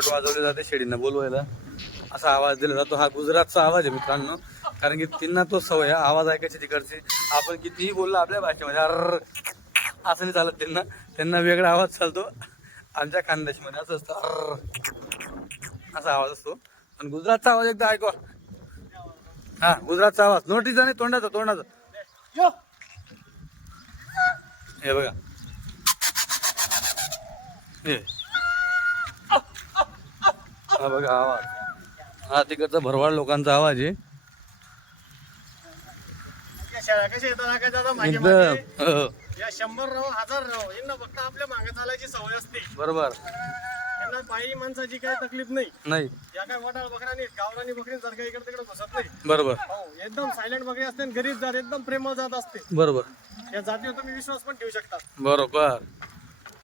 घंगट वाजवले जाते शेळींना बोलवायला, असा आवाज दिला जातो. हा गुजरातचा आवाज आहे मित्रांनो, कारण की त्यांना तो सवय आवाज ऐकायची तिकडची. आपण कितीही बोललो आपल्या भाषेमध्ये अर्र असं नाही चालत, त्यांना वेगळा आवाज चालतो. आमच्या खानदेशमध्ये असं असतं अर्र असा आवाज असतो. पण गुजरातचा आवाज एकदा ऐकवा. हा गुजरातचा आवाज नोटीचा नाही, तोंडाचा. हे बघा, हे हा बघा आवाज, हा तिकडचा भरवाड लोकांचा आवाज आहे एकदम. या 100 राहो 1000 राहो यांना फक्त आपल्या मागे चालायची सवय असते. बरोबर, त्यांना बाई माणसाची काही तकलीफ नाही. या काय वडाळ बकऱ्याने गावरानी बकरीसारखं इकडे तिकडे घुसत नाही. बरोबर, हो एकदम सायलेंट बकरी असते आणि गरीब जात एकदम प्रेमळ जात असते. बरोबर, या जातीवर तुम्ही विश्वास पण ठेवू शकता. बरोबर.